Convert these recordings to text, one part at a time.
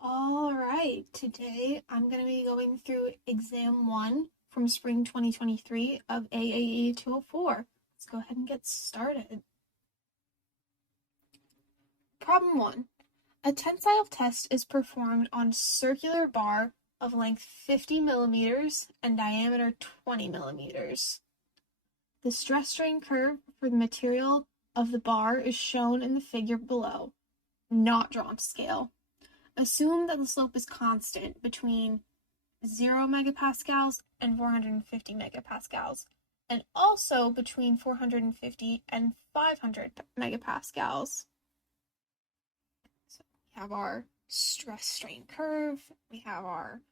All right, today I'm going to be going through exam 1 from spring 2023 of AAE 204. Let's go ahead and get started. Problem 1. A tensile test is performed on circular bar of length 50 millimeters and diameter 20 millimeters. The stress strain curve for the material of the bar is shown in the figure below, not drawn to scale. Assume that the slope is constant between 0 megapascals and 450 megapascals, and also between 450 and 500 megapascals. So we have our stress strain curve, we have our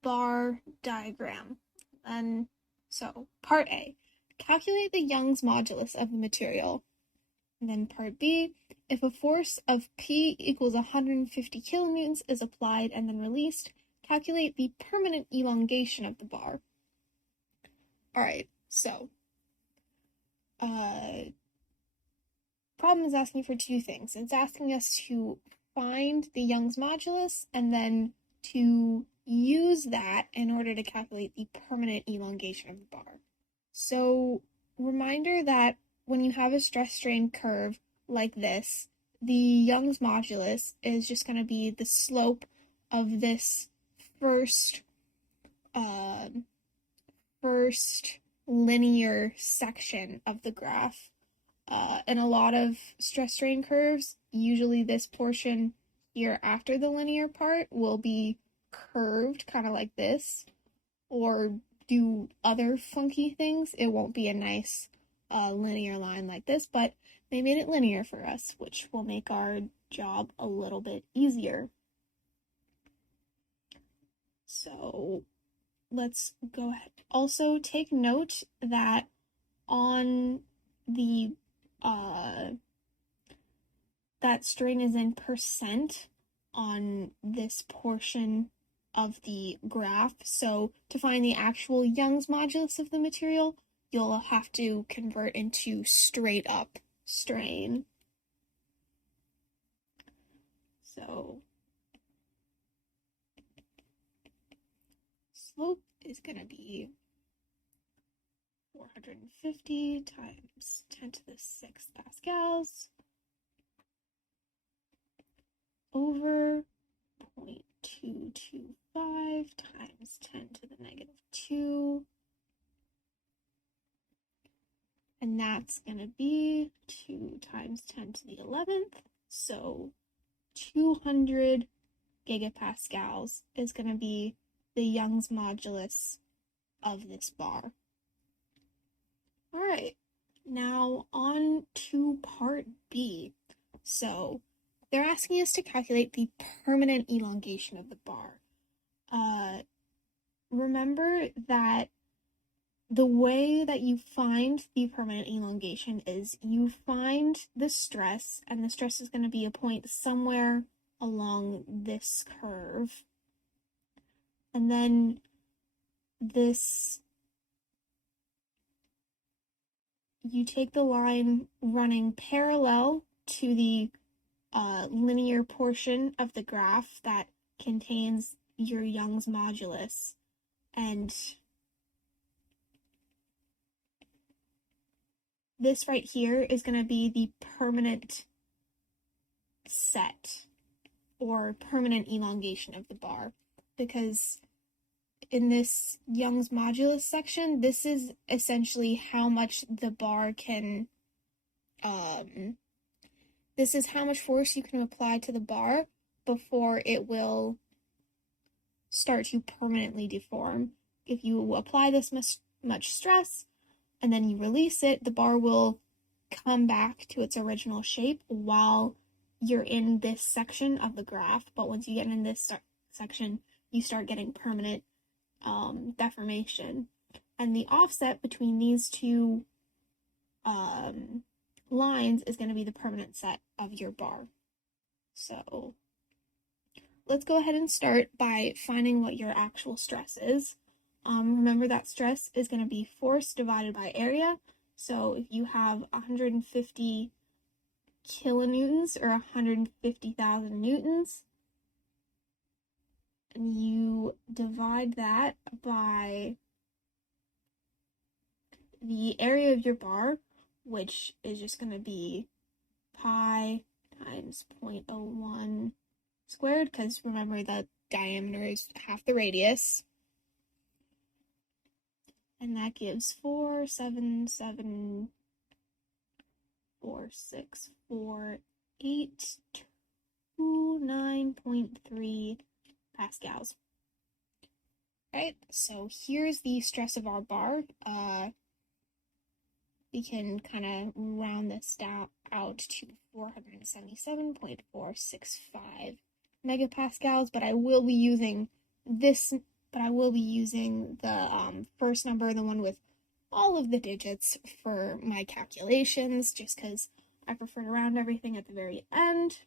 bar diagram. And so part A, calculate the Young's modulus of the material. And then part B, if a force of P equals 150 kilonewtons is applied and then released, calculate the permanent elongation of the bar. All right, so problem is asking for two things. It's asking us to find the Young's modulus and then to use that in order to calculate the permanent elongation of the bar. So reminder that when you have a stress strain curve like this, the Young's modulus is just going to be the slope of this first linear section of the graph. In a lot of stress strain curves, usually this portion here after the linear part will be curved, kind of like this, or do other funky things. It won't be a nice linear line like this, but they made it linear for us, which will make our job a little bit easier. So let's go ahead. Also take note that on the that strain is in percent on this portion of the graph. So to find the actual Young's modulus of the material, you'll have to convert into straight up strain. So slope is going to be 450 times 10 to the 6th pascals over 0.225 times 10 to the negative 2. And that's going to be 2 times 10 to the 11th. So 200 gigapascals is going to be the Young's modulus of this bar. All right, now on to part B. So they're asking us to calculate the permanent elongation of the bar. Remember that the way that you find the permanent elongation is you find the stress, and the stress is going to be a point somewhere along this curve. And then you take the line running parallel to the linear portion of the graph that contains your Young's modulus, and this right here is going to be the permanent set or permanent elongation of the bar, because in this Young's modulus section, this is essentially how much the bar can, this is how much force you can apply to the bar before it will start to permanently deform. If you apply this much stress and then you release it, the bar will come back to its original shape while you're in this section of the graph. But once you get in this section, you start getting permanent deformation. And the offset between these two lines is going to be the permanent set of your bar. So let's go ahead and start by finding what your actual stress is. Remember that stress is going to be force divided by area. So if you have 150 kilonewtons or 150,000 newtons, and you divide that by the area of your bar, which is just going to be pi times 0.01 squared, because remember that diameter is half the radius. And that gives 477464829.3 pascals. Right, so here's the stress of our bar. We can kind of round this out to 477.465 megapascals, but I will be using the first number, the one with all of the digits, for my calculations, just because I prefer to round everything at the very end.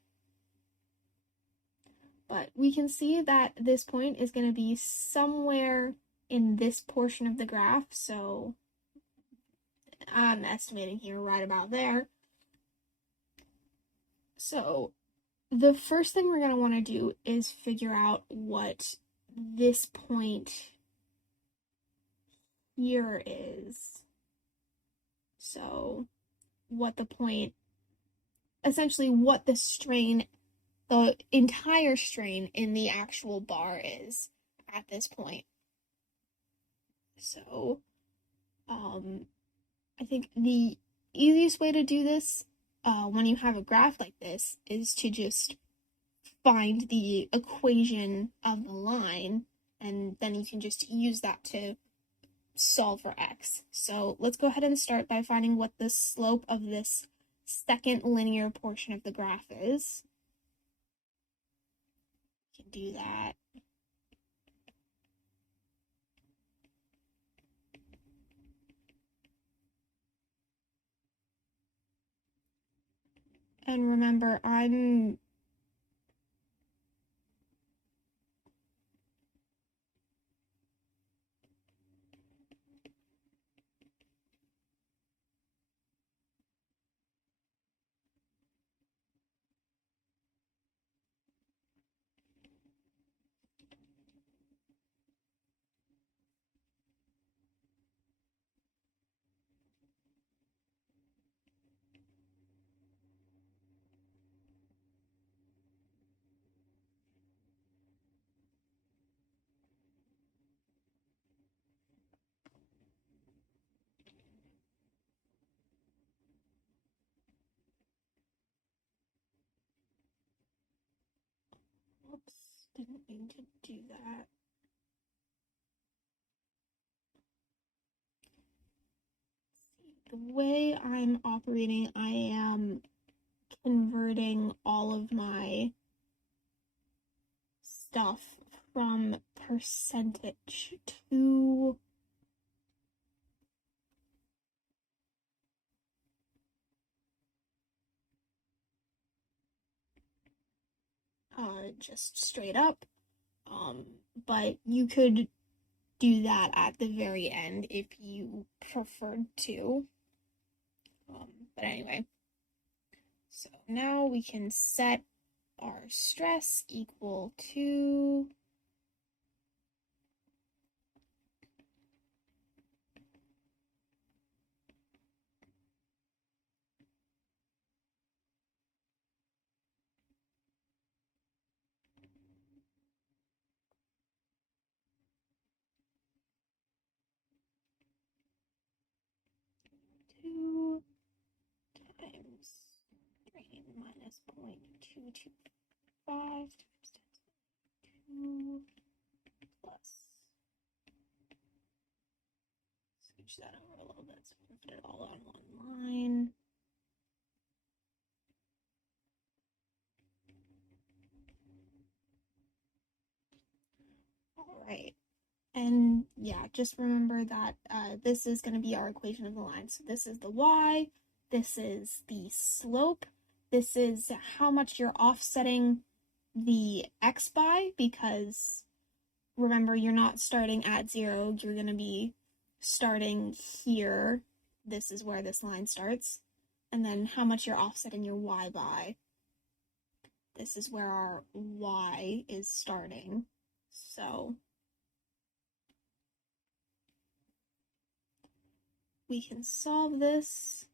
But we can see that this point is going to be somewhere in this portion of the graph, so I'm estimating here right about there. So the first thing we're going to want to do is figure out what this point here is. So essentially what the entire strain in the actual bar is at this point. So, I think the easiest way to do this when you have a graph like this is to just find the equation of the line, and then you can just use that to solve for x. So let's go ahead and start by finding what the slope of this second linear portion of the graph is. We can do that. And remember, I'm didn't mean to do that. The way I'm operating, I am converting all of my stuff from percentage to just straight up. But you could do that at the very end if you preferred to. But anyway, so now we can set our stress equal to two times strain minus 0.225 times 2 plus, switch that over a little bit so we can put it all on one line. All right. And yeah, just remember that this is going to be our equation of the line. So this is the y, this is the slope, this is how much you're offsetting the x by, because remember, you're not starting at 0, you're going to be starting here. This is where this line starts. And then how much you're offsetting your y by. This is where our y is starting. So we can solve this.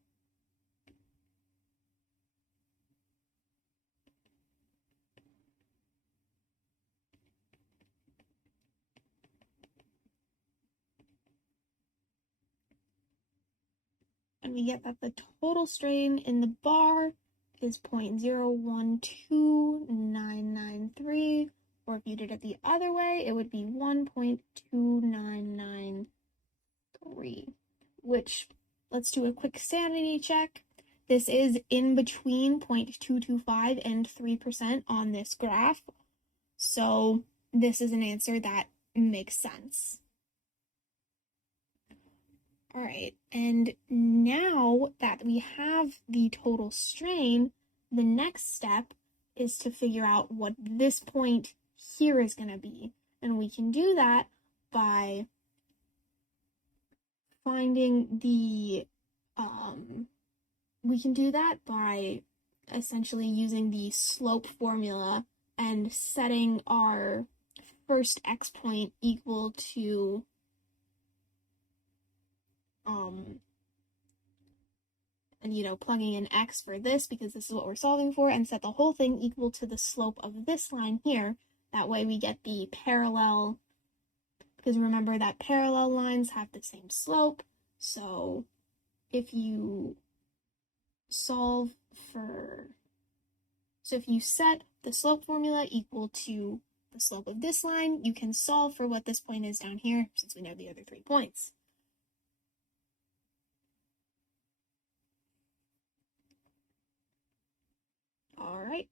And we get that the total strain in the bar is 0.012993, or if you did it the other way, it would be 1.2993, which, let's do a quick sanity check. This is in between 0.225 and 3% on this graph, so this is an answer that makes sense. All right, and now that we have the total strain, the next step is to figure out what this point here is going to be. And we can do that by essentially using the slope formula and setting our first x point equal to and plugging in x for this because this is what we're solving for, and set the whole thing equal to the slope of this line here. That way we get the parallel, because remember that parallel lines have the same slope. So if you set the slope formula equal to the slope of this line, you can solve for what this point is down here, since we know the other 3 points. All right,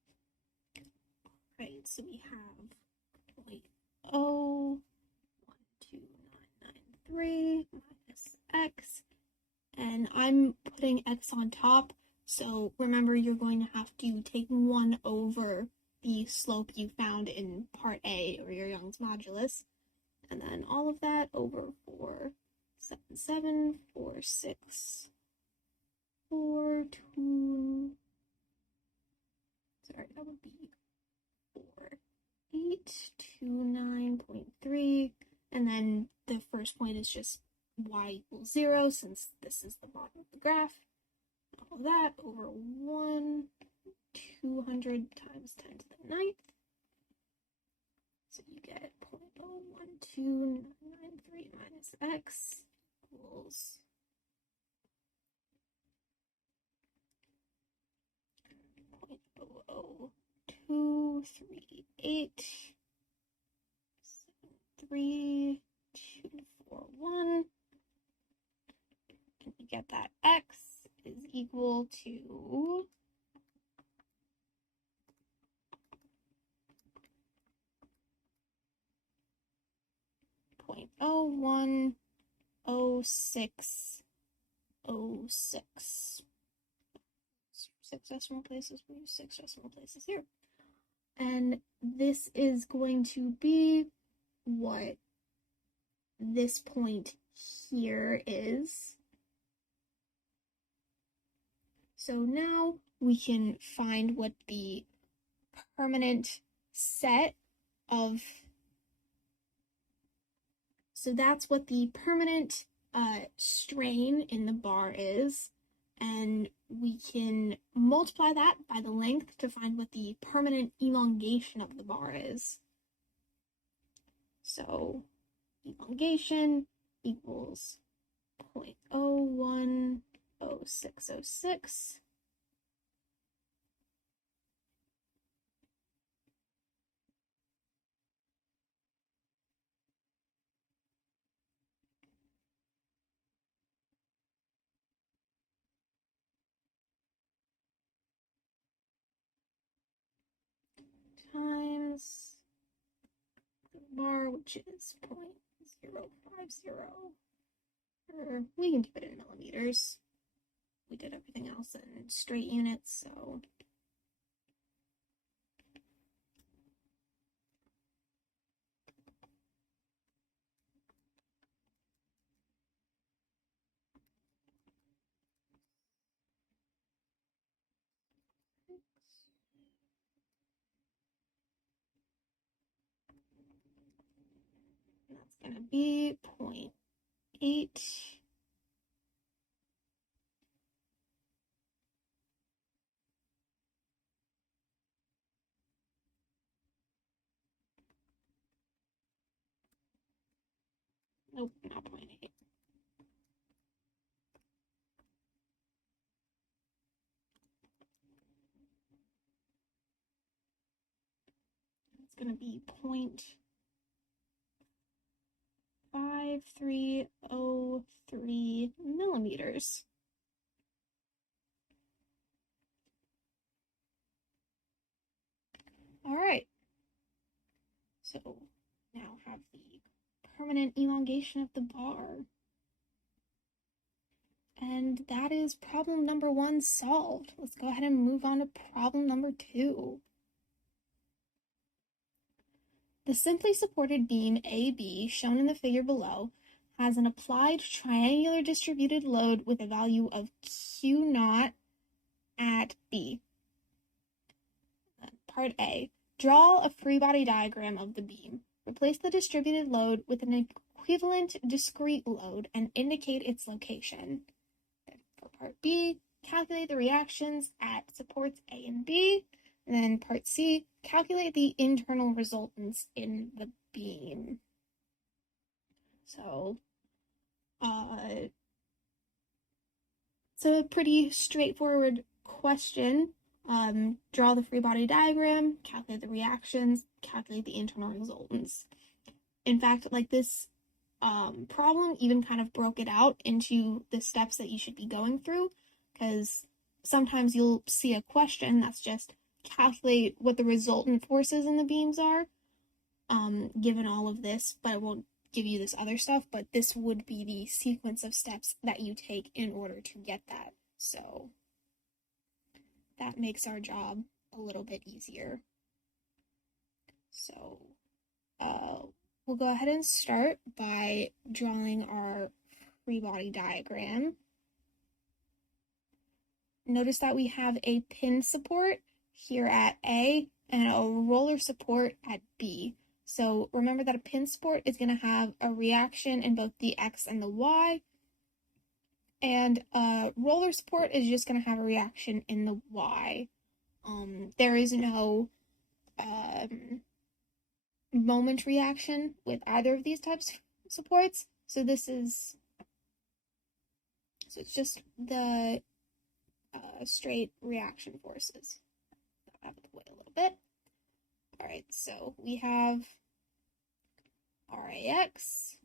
so we have 0.012993 minus x, and I'm putting x on top, so remember you're going to have to take 1 over the slope you found in part A, or your Young's modulus, and then all of that over 4774642. Sorry, that would be 4829.3, and then the first point is just y equals 0, since this is the bottom of the graph. All of that over 200 times 10 to the 9th. So you get 0.01293 minus x equals 0.002387341, and you get that x is equal to 0.010606. 6 decimal places, we use 6 decimal places here. And this is going to be what this point here is. So now we can find what the permanent set of, so that's what the permanent strain in the bar is, and we can multiply that by the length to find what the permanent elongation of the bar is. So elongation equals 0.010606 times the bar, which is 0.050, or we can do it in millimeters. We did everything else in straight units, so going to be 0.8. Nope, not 0.8. It's going to be 0.5303 millimeters. All right. So now have the permanent elongation of the bar. And that is problem number 1 solved. Let's go ahead and move on to problem number 2. The simply supported beam AB, shown in the figure below, has an applied triangular distributed load with a value of Q naught at B. Part A. Draw a free body diagram of the beam. Replace the distributed load with an equivalent discrete load and indicate its location. For part B, calculate the reactions at supports A and B. And then part C, calculate the internal resultants in the beam. So, it's a pretty straightforward question. Draw the free body diagram, calculate the reactions, calculate the internal resultants. In fact, like this problem even kind of broke it out into the steps that you should be going through, because sometimes you'll see a question that's just calculate what the resultant forces in the beams are, given all of this, but it won't give you this other stuff, but this would be the sequence of steps that you take in order to get that. So that makes our job a little bit easier. So we'll go ahead and start by drawing our free body diagram. Notice that we have a pin support here at A and a roller support at B. So remember that a pin support is going to have a reaction in both the X and the Y, and a roller support is just going to have a reaction in the Y. There is no moment reaction with either of these types of supports, so it's just the straight reaction forces. Out of the way a little bit. All right, so we have RAX,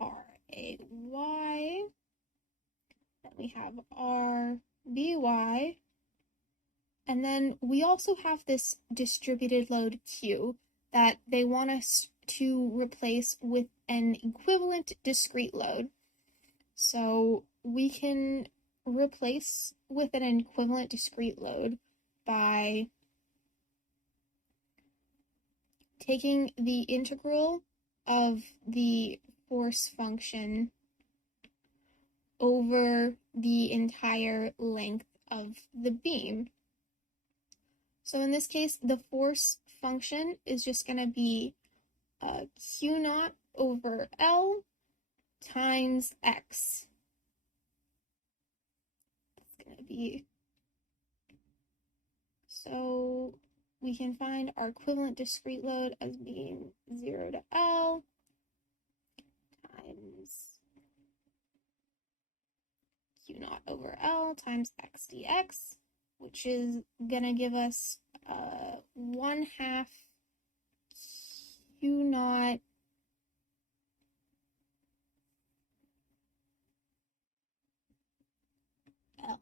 RAY, then we have RBY, and then we also have this distributed load Q that they want us to replace with an equivalent discrete load. So we can replace with an equivalent discrete load by taking the integral of the force function over the entire length of the beam. So in this case, the force function is just going to be Q naught over L times X. It's going to be, so we can find our equivalent discrete load as being 0 to L times Q naught over L times X dx, which is going to give us 1/2 Q naught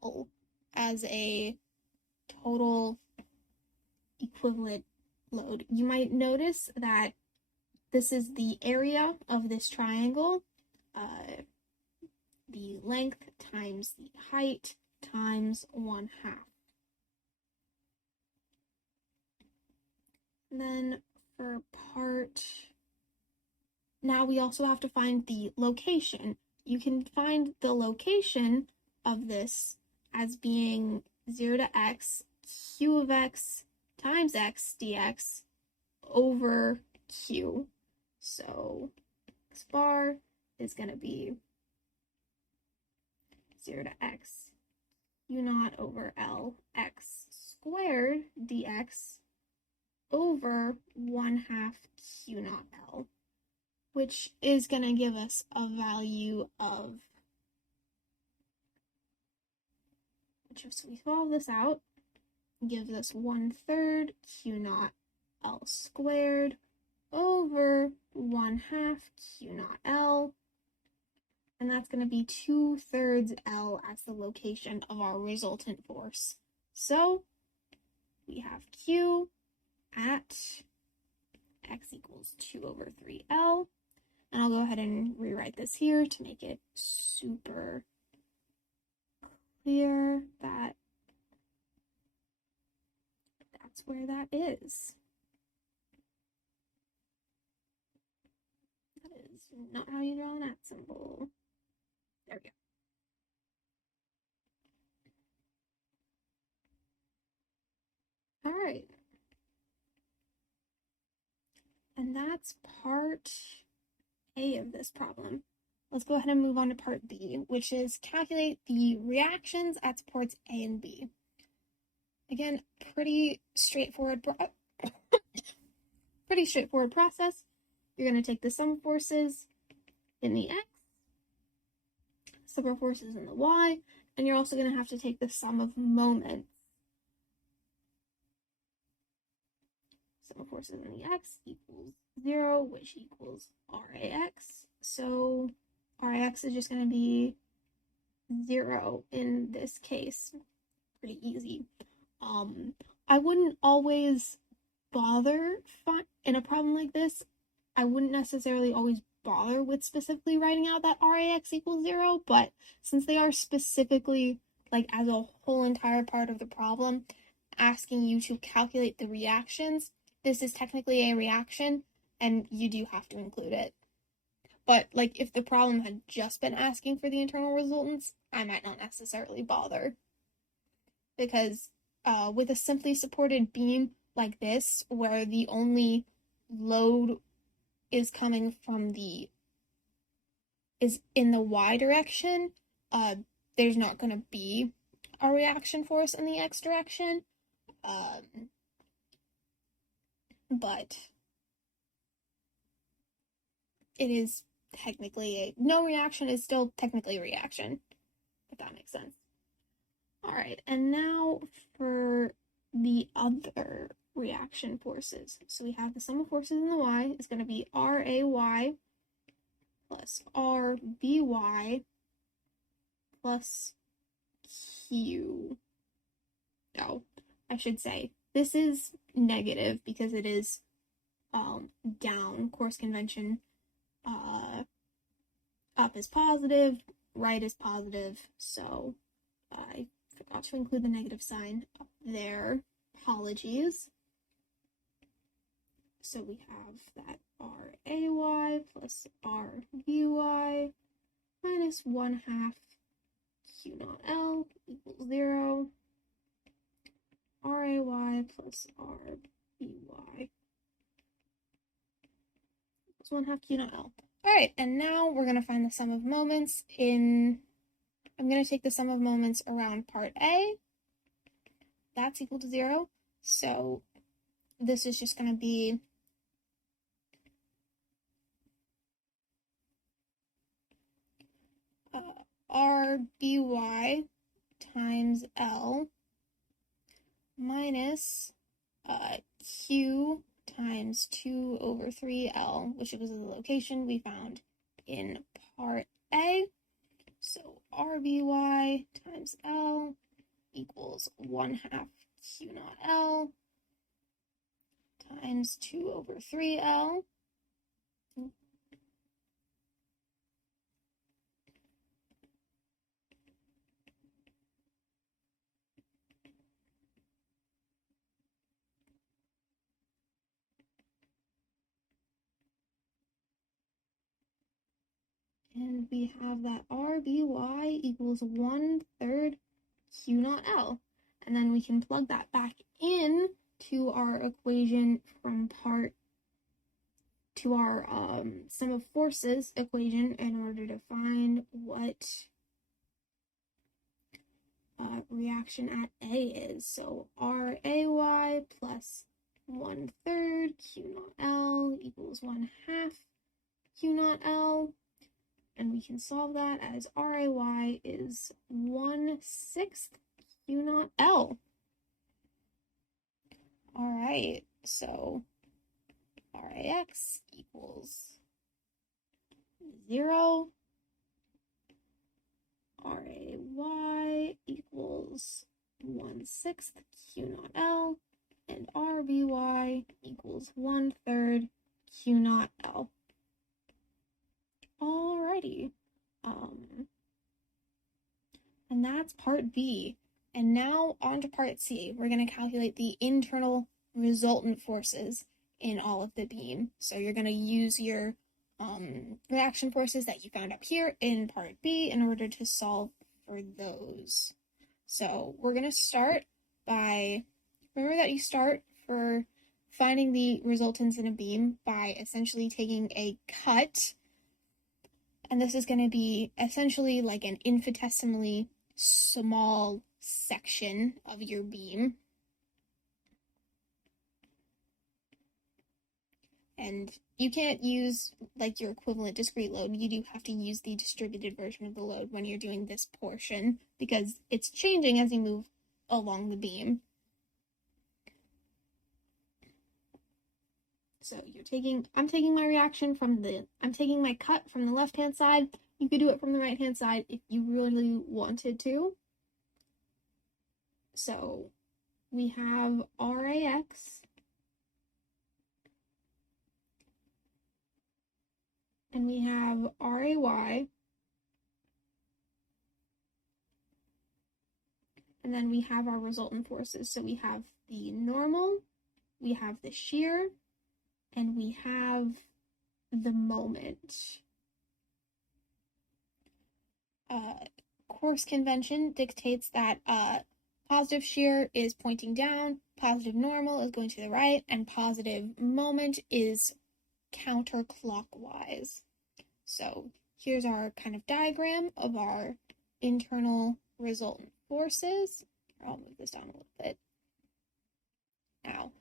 L as a total equivalent load. You might notice that this is the area of this triangle, the length times the height times 1/2. And then for now we also have to find the location. You can find the location of this as being 0 to X, Q of X times X dx over Q. So X bar is going to be 0 to X Q naught over L X squared dx over 1/2 Q naught L, which is going to give us a value of, which if we solve this out, gives us 1/3 Q naught L squared over 1/2 Q naught L, and that's going to be 2/3 L as the location of our resultant force. So we have Q at X equals 2/3L, and I'll go ahead and rewrite this here to make it super clear that that's where that is. That is not how you draw that symbol. There we go. All right. And that's part A of this problem. Let's go ahead and move on to part B, which is calculate the reactions at supports A and B. Again, pretty straightforward process. You're going to take the sum of forces in the X, sum of forces in the Y, and you're also going to have to take the sum of moments. Sum of forces in the X equals 0, which equals RAX. So RAX is just going to be 0 in this case. Pretty easy. I wouldn't always bother in a problem like this. I wouldn't necessarily always bother with specifically writing out that RAX equals 0, but since they are specifically, like, as a whole entire part of the problem, asking you to calculate the reactions, this is technically a reaction, and you do have to include it. But, like, if the problem had just been asking for the internal resultants, I might not necessarily bother. Because with a simply supported beam like this, where the only load is coming from is in the Y direction, there's not going to be a reaction force in the X direction. But it is technically no reaction is still technically a reaction, if that makes sense. All right, and now for the other reaction forces. So we have the sum of forces in the Y is going to be RAY plus RBY plus Q. No, I should say this is negative because it is down. Course convention, up is positive, right is positive, so I forgot to include the negative sign up there. Apologies. So we have that RAY plus RBY minus 1/2 Q naught L equals 0. RAY plus RBY equals 1/2 Q naught L. Alright, and now we're going to find the sum of moments I'm going to take the sum of moments around part A. That's equal to 0. So this is just going to be RBY times L minus Q times 2/3L, which was the location we found in part A. So RBY times L equals 1/2 Q naught L times 2/3L. And we have that RBY equals 1/3 Q naught L. And then we can plug that back in to our equation from to our sum of forces equation in order to find what reaction at A is. So RAY plus 1/3 Q naught L equals 1/2 Q naught L. And we can solve that as RAY is 1/6 Q naught L. All right, so RAX equals 0. RAY equals 1/6 Q naught L, and RBY equals 1/3 Q naught L. Alrighty. And that's part B. And now on to part C. We're going to calculate the internal resultant forces in all of the beam. So you're going to use your reaction forces that you found up here in part B in order to solve for those. So we're going to start by, remember that you start for finding the resultants in a beam by essentially taking a cut, and this is going to be essentially like an infinitesimally small section of your beam. And you can't use like your equivalent discrete load. You do have to use the distributed version of the load when you're doing this portion because it's changing as you move along the beam. So I'm taking my reaction I'm taking my cut from the left-hand side. You could do it from the right-hand side if you really wanted to. So we have RAX and we have RAY, and then we have our resultant forces. So we have the normal, we have the shear, and we have the moment. Course convention dictates that positive shear is pointing down, positive normal is going to the right, and positive moment is counterclockwise. So here's our kind of diagram of our internal resultant forces. I'll move this down a little bit. Now,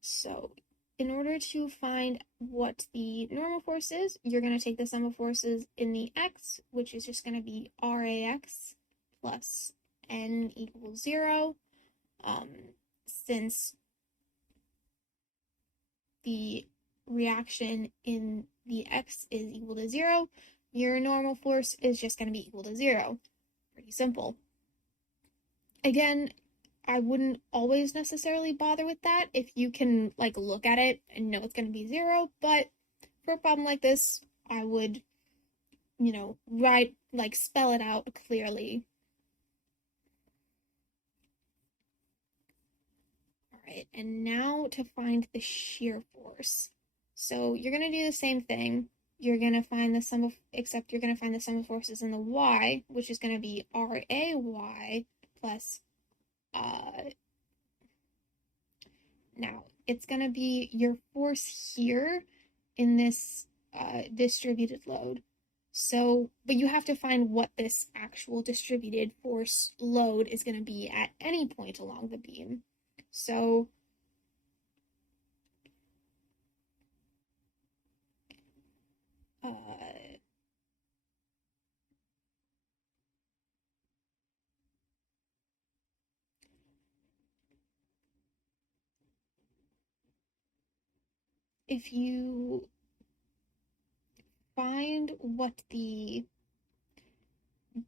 so in order to find what the normal force is, you're going to take the sum of forces in the x, which is just going to be RAX plus n equals 0. Since the reaction in the x is equal to 0, your normal force is just going to be equal to 0. Pretty simple. Again, I wouldn't always necessarily bother with that if you can like look at it and know it's going to be 0, but for a problem like this, I would, spell it out clearly. All right, and now to find the shear force. So you're going to do the same thing. You're going to find the sum of forces in the y, which is going to be RAY plus now it's going to be your force here in this distributed load. So, but you have to find what this actual distributed force load is going to be at any point along the beam. So, if you find what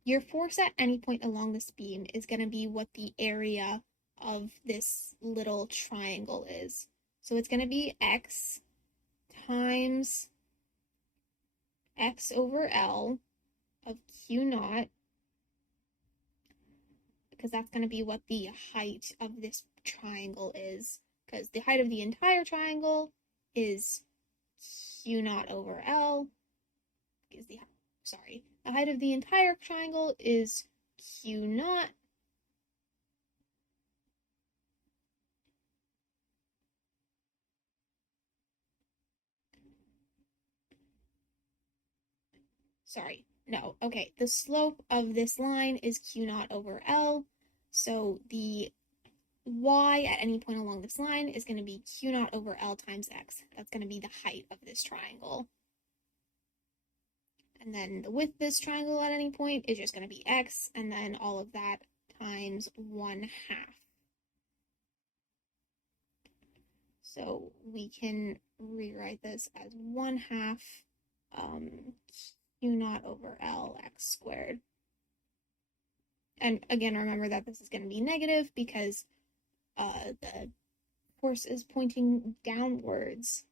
your force at any point along this beam is going to be what the area of this little triangle is. So it's going to be x times x over L of Q naught, because that's going to be what the height of this triangle is, because the height of the entire triangle is Q naught over L, the height of the entire triangle is Q naught. The slope of this line is Q naught over L. So the y at any point along this line is going to be Q naught over L times X. That's going to be the height of this triangle. And then the width of this triangle at any point is just going to be X, and then all of that times 1/2. So we can rewrite this as 1/2 Q naught over L X squared. And again, remember that this is going to be negative because the force is pointing downwards.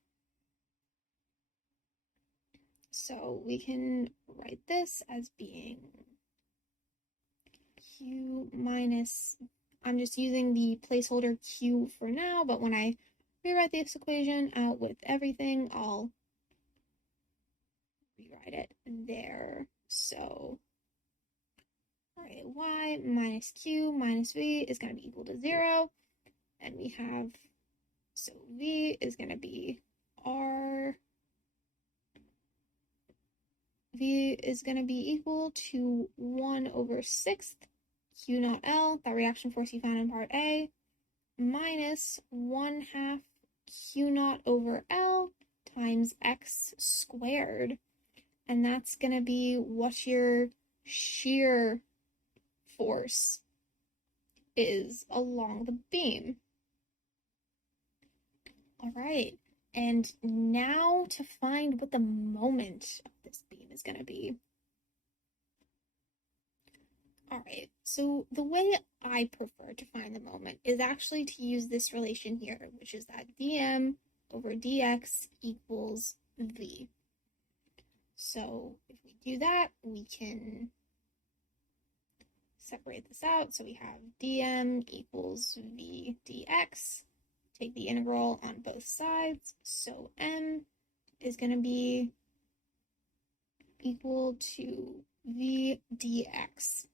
So we can write this as being Q minus, I'm just using the placeholder Q for now, but when I rewrite this equation out with everything, I'll rewrite it there. So, all right, y minus q minus v is going to be equal to 0. And we have, so v is going to be r. V is going to be equal to 1/6 Q naught L, that reaction force you found in part A, minus 1/2 Q naught over L times X squared. And that's going to be what your shear force is along the beam. All right. And now to find what the moment of this beam is going to be. All right, so the way I prefer to find the moment is actually to use this relation here, which is that dm over dx equals v. So if we do that, we can separate this out. So we have dm equals v dx. Take the integral on both sides. So m is going to be equal to v dx.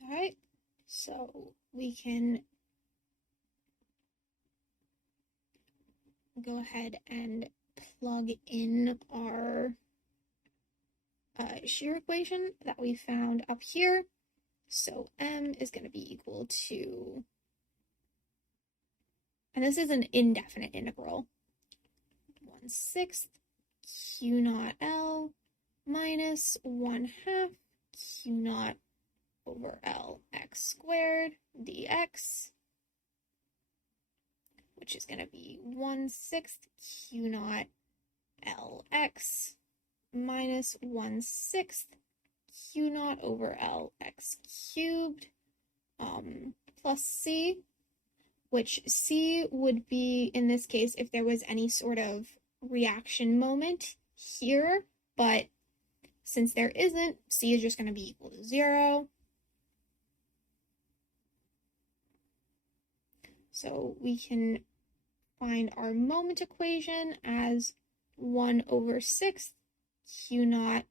All right, so we can go ahead and plug in our shear equation that we found up here. So m is going to be equal to, and this is an indefinite integral, 1/6 Q naught L minus 1/2 Q naught over L x squared dx, which is going to be 1/6 Q naught Lx minus 1/6 Q naught over L x cubed plus C, which C would be, in this case, if there was any sort of reaction moment here, but since there isn't, C is just going to be equal to 0. So we can find our moment equation as 1/6 Q naught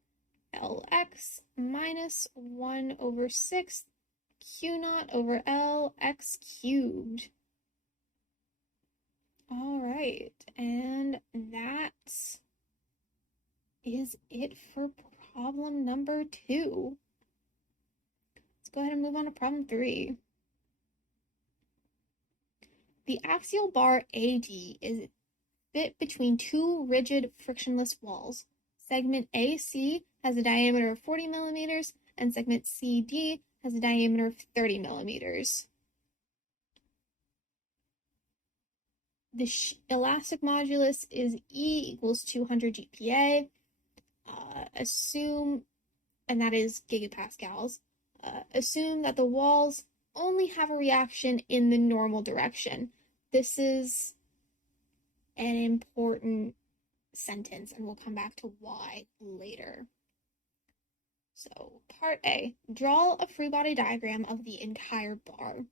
Lx minus 1/6 Q naught over L x cubed. All right, and that is it for problem number 2. Let's go ahead and move on to problem 3. The axial bar AD is fit between two rigid frictionless walls. Segment AC has a diameter of 40 millimeters, and segment CD has a diameter of 30 millimeters. The elastic modulus is E equals 200 GPa. Assume, and that is gigapascals, assume that the walls only have a reaction in the normal direction. This is an important sentence, and we'll come back to why later. So, part A, draw a free body diagram of the entire bar.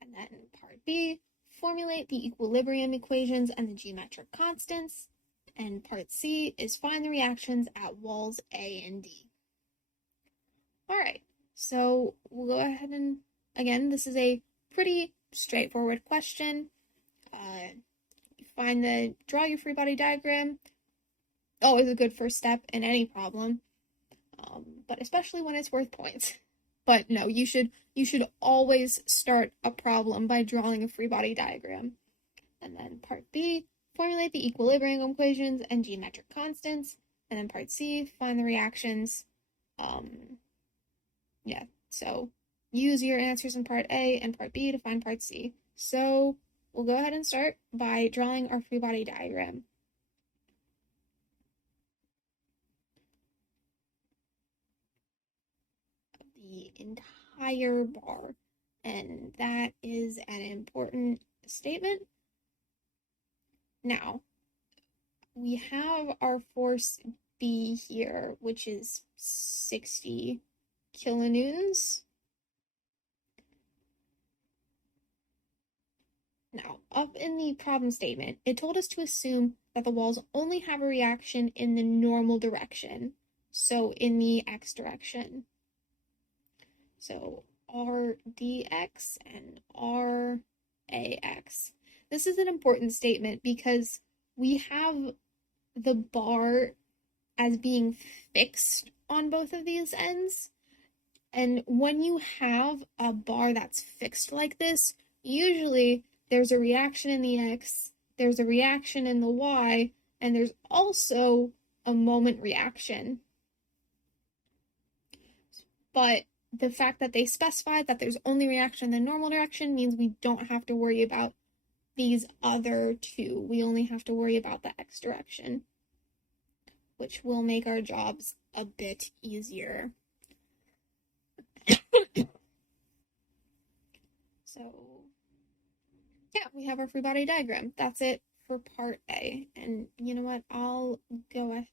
And then part B, formulate the equilibrium equations and the geometric constants. And part C is find the reactions at walls A and D. All right, so we'll go ahead and, again, this is a pretty straightforward question. Draw your free body diagram. Always a good first step in any problem, but especially when it's worth points. But no, you should always start a problem by drawing a free body diagram. And then part B, formulate the equilibrium equations and geometric constants. And then part C, find the reactions. So use your answers in part A and part B to find part C. So we'll go ahead and start by drawing our free body diagram. The entire bar, and that is an important statement. Now, we have our force B here, which is 60 kilonewtons. Now, up in the problem statement, it told us to assume that the walls only have a reaction in the normal direction, so in the x direction. So RDX and RAX. This is an important statement because we have the bar as being fixed on both of these ends. And when you have a bar that's fixed like this, usually there's a reaction in the x, there's a reaction in the y, and there's also a moment reaction. But the fact that they specified that there's only reaction in the normal direction means we don't have to worry about these other two. We only have to worry about the x direction, which will make our jobs a bit easier. So, yeah, we have our free body diagram. That's it for part A. And you know what? I'll go ahead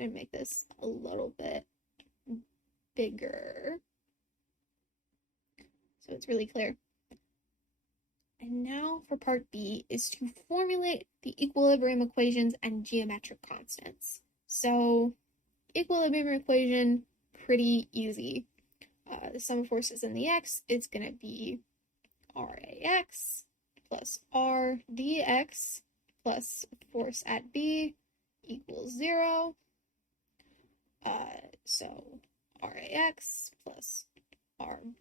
and make this a little bit bigger so it's really clear. And now for part B is to formulate the equilibrium equations and geometric constants. So equilibrium equation, pretty easy. The sum of forces in the x is going to be RAX plus RDX plus force at B equals 0. So RAX plus RBX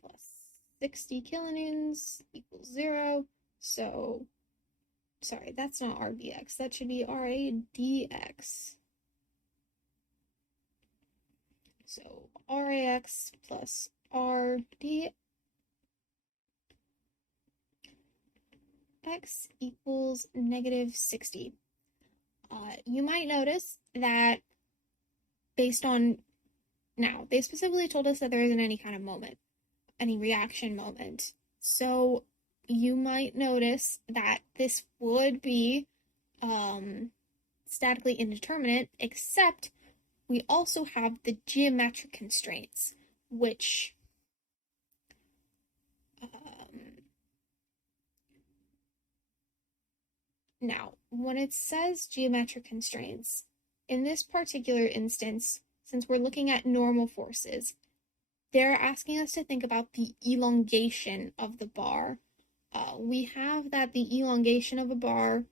plus 60 kilonewtons equals 0. So, sorry, that's not RBX. That should be RADX. So RAX plus RDX equals negative 60. You might notice that based on, now, they specifically told us that there isn't any kind of moment, any reaction moment. So you might notice that this would be statically indeterminate, except we also have the geometric constraints, which now, when it says geometric constraints, in this particular instance, since we're looking at normal forces, they're asking us to think about the elongation of the bar. We have that the elongation of a bar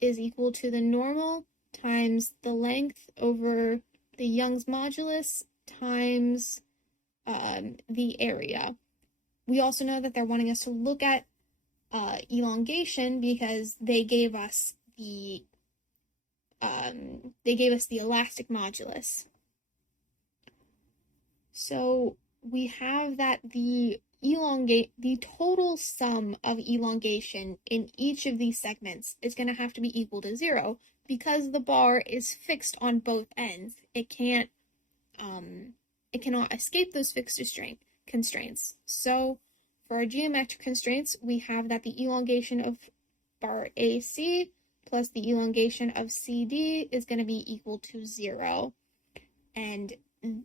is equal to the normal times the length over the Young's modulus times the area. We also know that they're wanting us to look at elongation because they gave us the elastic modulus. So we have that the total sum of elongation in each of these segments is going to have to be equal to 0 because the bar is fixed on both ends. It cannot escape those fixed constraints. So for our geometric constraints, we have that the elongation of bar AC plus the elongation of CD is going to be equal to 0. And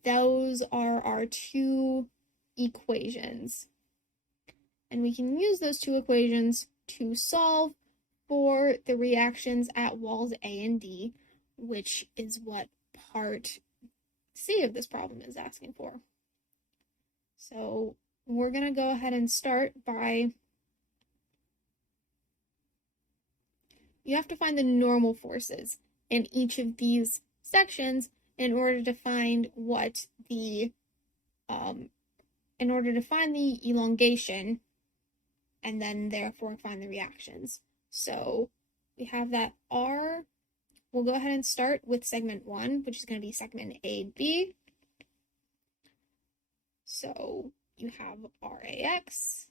those are our two equations. And we can use those two equations to solve for the reactions at walls A and D, which is what part C of this problem is asking for. So we're going to go ahead and start by, you have to find the normal forces in each of these sections in order to find what the, in order to find the elongation and then therefore find the reactions. So we have that R. We'll go ahead and start with segment 1, which is going to be segment AB. So you have RAX.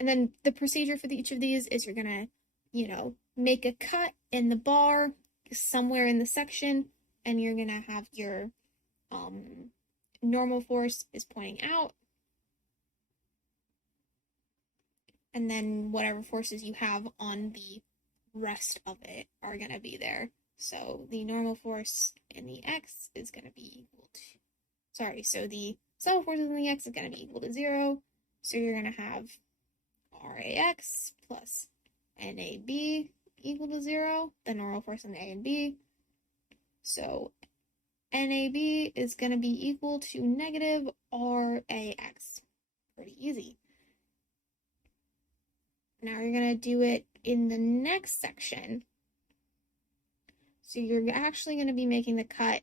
And then the procedure for each of these is you're going to, make a cut in the bar somewhere in the section, and you're going to have your normal force is pointing out. And then whatever forces you have on the rest of it are going to be there. So the normal force in the X is going to be equal to, so the sum of forces in the X is going to be equal to 0. So you're going to have RAX plus NAB equal to 0, the normal force in A and B. So NAB is going to be equal to negative RAX. Pretty easy. Now you're going to do it in the next section. So you're actually going to be making the cut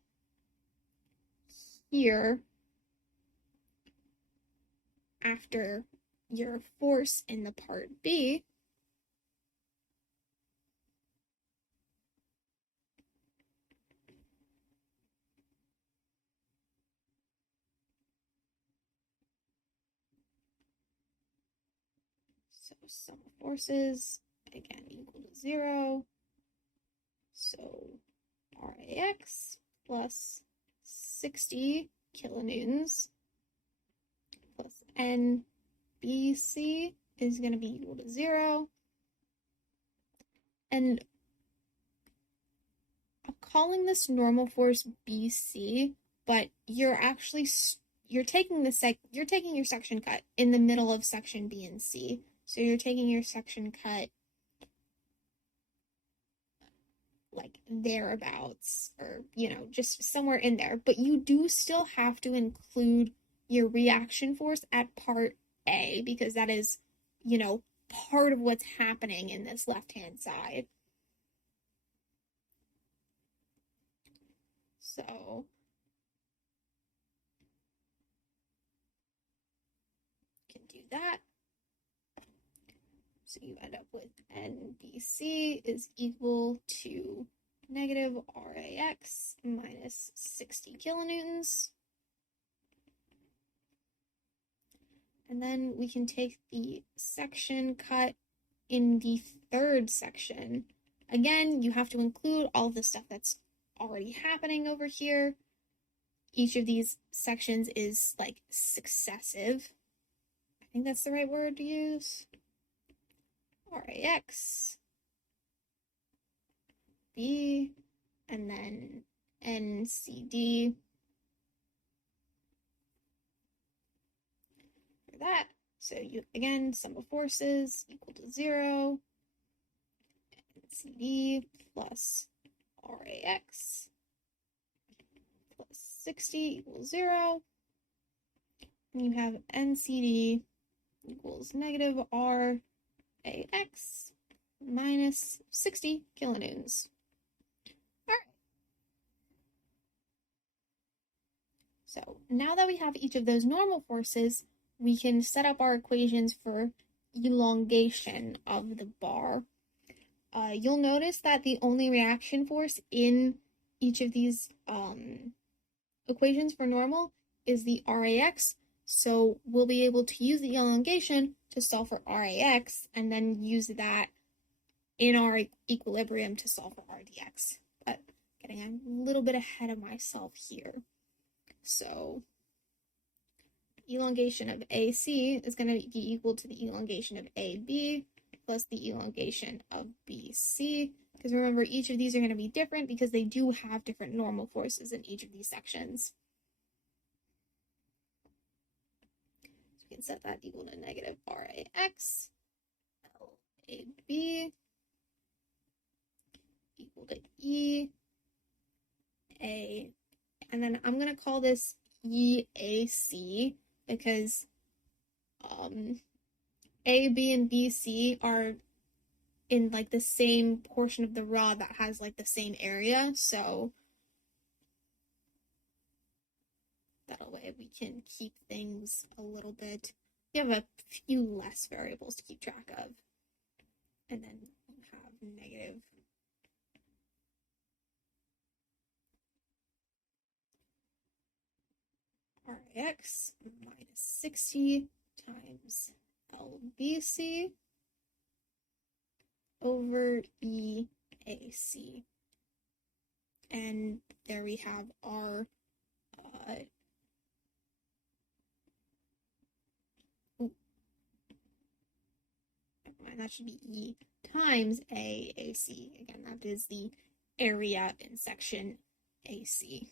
here after your force in the part B. So sum of forces, again, equal to 0. So RAX plus 60 kilonewtons plus NBC is going to be equal to 0. And I'm calling this normal force BC, but you're taking your section cut in the middle of section B and C. So you're taking your section cut like thereabouts, or just somewhere in there, but you do still have to include your reaction force at part A, because that is part of what's happening in this left-hand side. So you can do that. So you end up with NBC is equal to negative RAX minus 60 kilonewtons. And then we can take the section cut in the third section. Again, you have to include all the stuff that's already happening over here. Each of these sections is like successive. I think that's the right word to use. RAX, B, and then NCD for that. So you, again, sum of forces equal to 0, NCD plus RAX plus 60 equals 0, and you have NCD equals negative RAX minus 60 kilonewtons. All right. So now that we have each of those normal forces, we can set up our equations for elongation of the bar. You'll notice that the only reaction force in each of these equations for normal is the RAX. So we'll be able to use the elongation to solve for RAX and then use that in our equilibrium to solve for RDX. But getting a little bit ahead of myself here. So elongation of AC is going to be equal to the elongation of AB plus the elongation of BC. Because remember, each of these are going to be different because they do have different normal forces in each of these sections. So we can set that equal to negative RAX, LAB equal to E, A, and then I'm going to call this EAC because A, B, and B, C are in like the same portion of the rod that has like the same area, so that way we can keep things a little bit, you have a few less variables to keep track of. And then you have negative RAX minus 60 times LBC over EAC. And there we have our that should be E times AAC. Again, that is the area in section AC.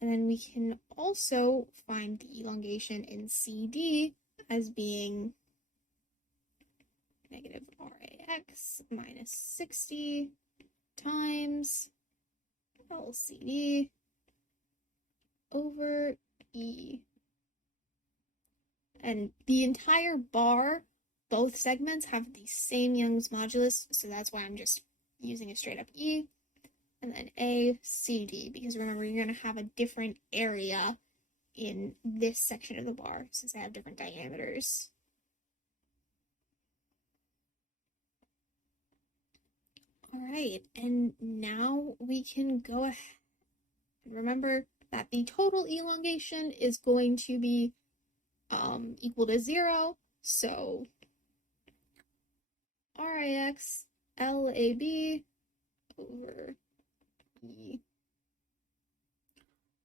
And then we can also find the elongation in CD as being negative RAX minus 60 times LCD over E. And the entire bar, both segments have the same Young's modulus, so that's why I'm just using a straight up E. And then A, C, D, because remember, you're going to have a different area in this section of the bar since they have different diameters. All right, and now we can go ahead. Remember that the total elongation is going to be equal to 0, so RAX LAB over E.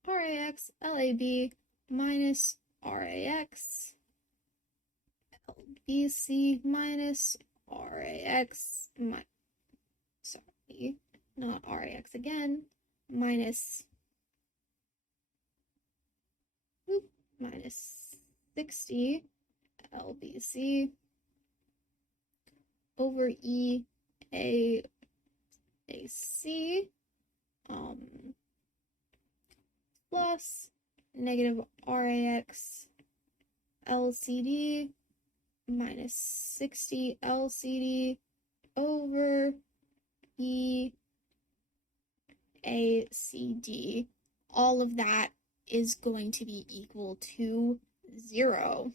RAX LAB minus RAX LBC minus RAX, not RAX again, minus 60 LBC over E A C plus negative RAX LCD minus 60 LCD over E ACD. All of that is going to be equal to 0.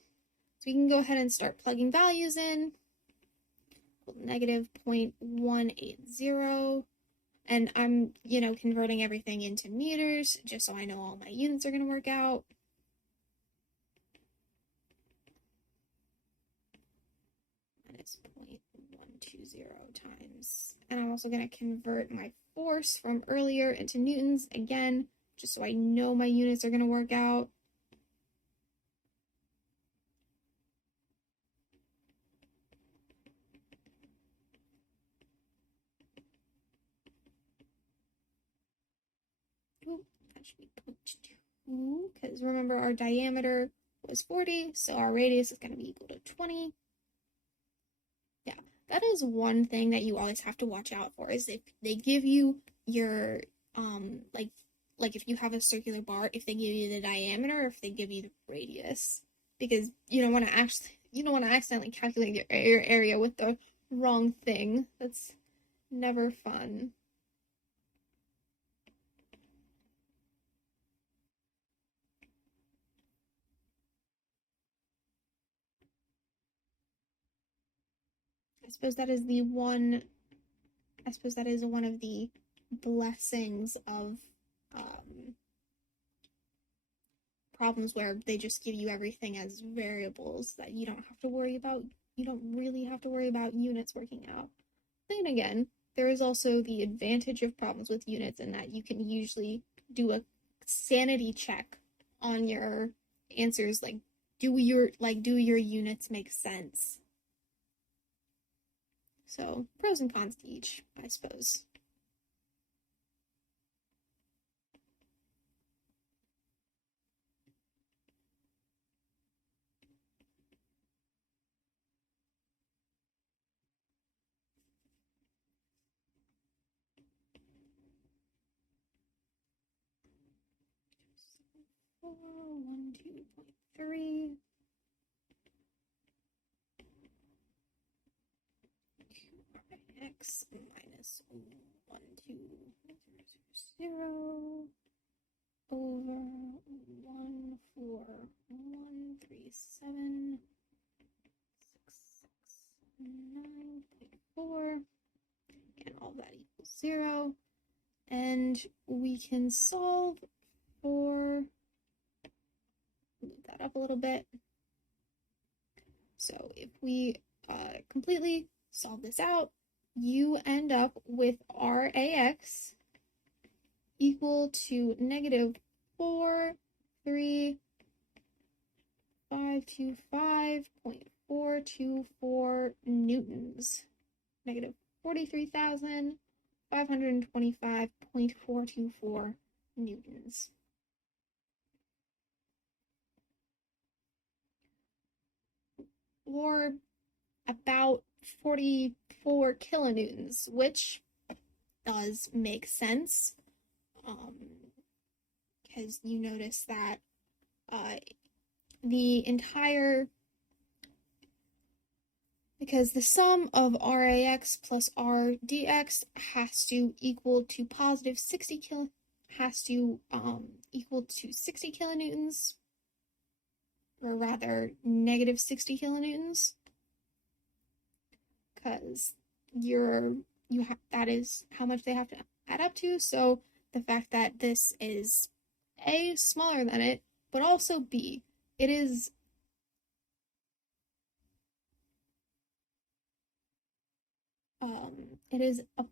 So we can go ahead and start plugging values in. Negative 0.180. And I'm, converting everything into meters just so I know all my units are going to work out. Minus 0.120 times. And I'm also going to convert my force from earlier into newtons again, just so I know my units are going to work out. Ooh, that should be 0.2, because remember our diameter was 40, so our radius is going to be equal to 20. Yeah, that is one thing that you always have to watch out for, is if they give you your, like if you have a circular bar, if they give you the diameter or if they give you the radius, because you don't want to accidentally calculate your area with the wrong thing. That's never fun. I suppose that is one of the blessings of problems where they just give you everything as variables that you don't really have to worry about units working out. Then again, there is also the advantage of problems with units in that you can usually do a sanity check on your answers, like do your units make sense? So pros and cons to each, I suppose. Four, 1, 2.3. 2x minus 1, 2, 0, over 1, 4, 1, 3, 7, 9.4, and all that equals 0. And we can solve for, move that up a little bit. So if we completely solve this out, you end up with RAX equal to negative 43525.424 newtons. Negative 43,525.424 newtons. Or about 44 kilonewtons, which does make sense, because you notice that because the sum of RAX plus RDX has to equal to positive 60 equal to 60 kilonewtons, or rather negative 60 kilonewtons, because that is how much they have to add up to. So the fact that this is A, smaller than it, but also B, it is a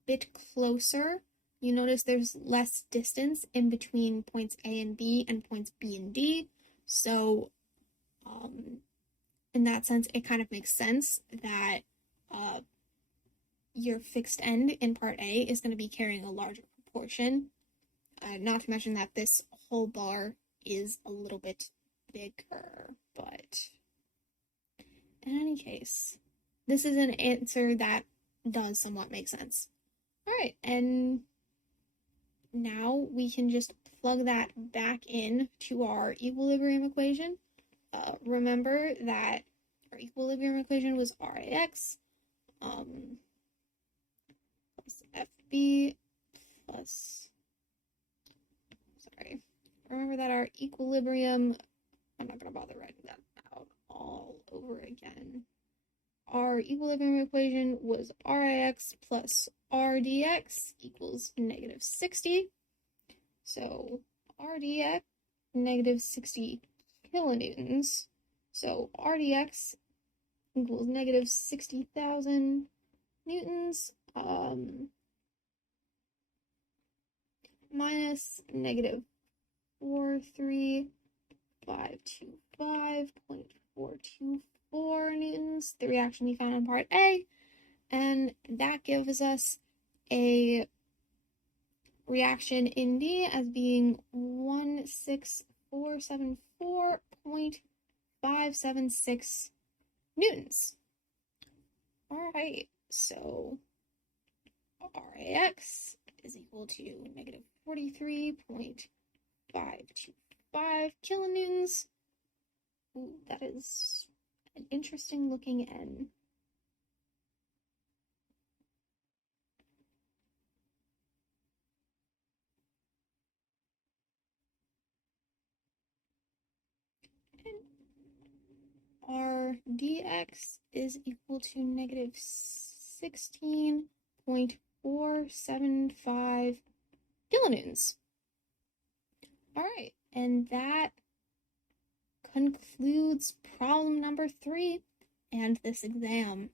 bit closer. You notice there's less distance in between points A and B and points B and D. So in that sense, it kind of makes sense that your fixed end in part A is going to be carrying a larger proportion. Not to mention that this whole bar is a little bit bigger, but in any case, this is an answer that does somewhat make sense. All right, and now we can just plug that back in to our equilibrium equation. Remember that our equilibrium equation was RAX plus FB plus, remember that our equilibrium, I'm not going to bother writing that out all over again. Our equilibrium equation was RAX plus RDX equals negative 60. So RDX, negative 60 kilonewtons. So RDX equals negative 60,000 newtons minus negative 43525.424 newtons, the reaction we found in part A, and that gives us a reaction in D as being 16474.576 newtons. All right, so RAX is equal to negative 43.525 kilonewtons. Ooh, that is an interesting looking N. Our dx is equal to negative 16.475 kilonewtons. All right, and that concludes problem number 3 and this exam.